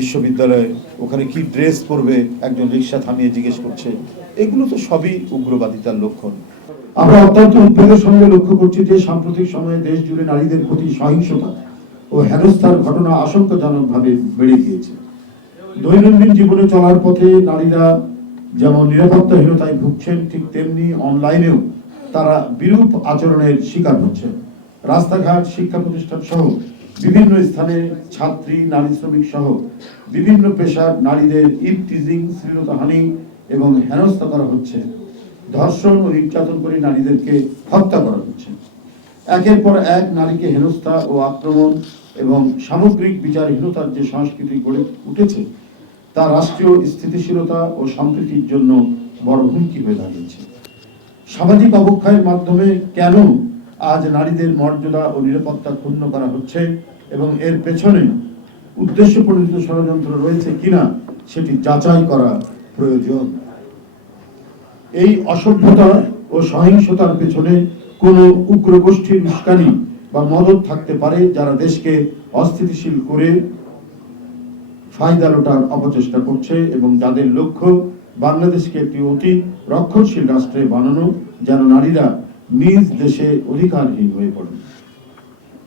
বিশ্ববিদ্যালয়ে, ওখানে কি ড্রেস পরবে একজন রিক্সা থামিয়ে জিজ্ঞেস করছে। এগুলো তো সবই উগ্রবাদিতার লক্ষণ। আমরা অত্যন্ত উদ্বেগের সঙ্গে লক্ষ্য করছি যে সাম্প্রতিক সময়ে দেশ জুড়ে নারীদের প্রতি সহিংসতা ও হেনস্থার ঘটনা আশঙ্কাজনকভাবে বেড়ে গিয়েছে। দৈনন্দিন জীবনে চলার পথে নারীরা যেমন নিরাপত্তাহীনতায় ভুগছেন, ঠিক তেমনি অনলাইনেও তারা বিরূপ আচরণের শিকার হচ্ছেন। রাস্তাঘাট, শিক্ষা প্রতিষ্ঠান সহ বিভিন্ন স্থানে ছাত্রী, নারী শ্রমিক সহ বিভিন্ন পেশার নারীদের ইভটিজিং, শ্লীলতাহানি এবং হেনস্থা করা হচ্ছে। ধর্ষণ ও নির্যাতন করে নারীদেরকে হত্যা করা হচ্ছে। একের পর এক নারীকে হেনস্থা ও আক্রমণ এবং সামগ্রিক বিচারহীনতার যে সংস্কৃতি গড়ে উঠেছে তা রাষ্ট্রীয় স্থিতিশীলতা ও সম্প্রীতির জন্য বড় হুমকি হয়ে দাঁড়িয়েছে। সামাজিক অবক্ষয়ের মাধ্যমে কেন আজ নারীদের মর্যাদা ও নিরাপত্তা ক্ষুণ্ণ করা হচ্ছে এবং এর পেছনে উদ্দেশ্য প্রণোদিত ষড়যন্ত্র রয়েছে কিনা সেটি যাচাই করা প্রয়োজন। এই অসভ্যতা ও সহিংসতার পেছনে কোনো উগ্রগোষ্ঠীর উস্কানি বা মদত থাকতে পারে, যারা দেশকে অস্থিতিশীল করে ফায়দা লোটার অপচেষ্টা করছে এবং যাদের লক্ষ্য বাংলাদেশকে একটি অতি রক্ষণশীল রাষ্ট্রে বানানো, যেন নারীরা নিজ দেশে অধিকারহীন হয়ে পড়ে।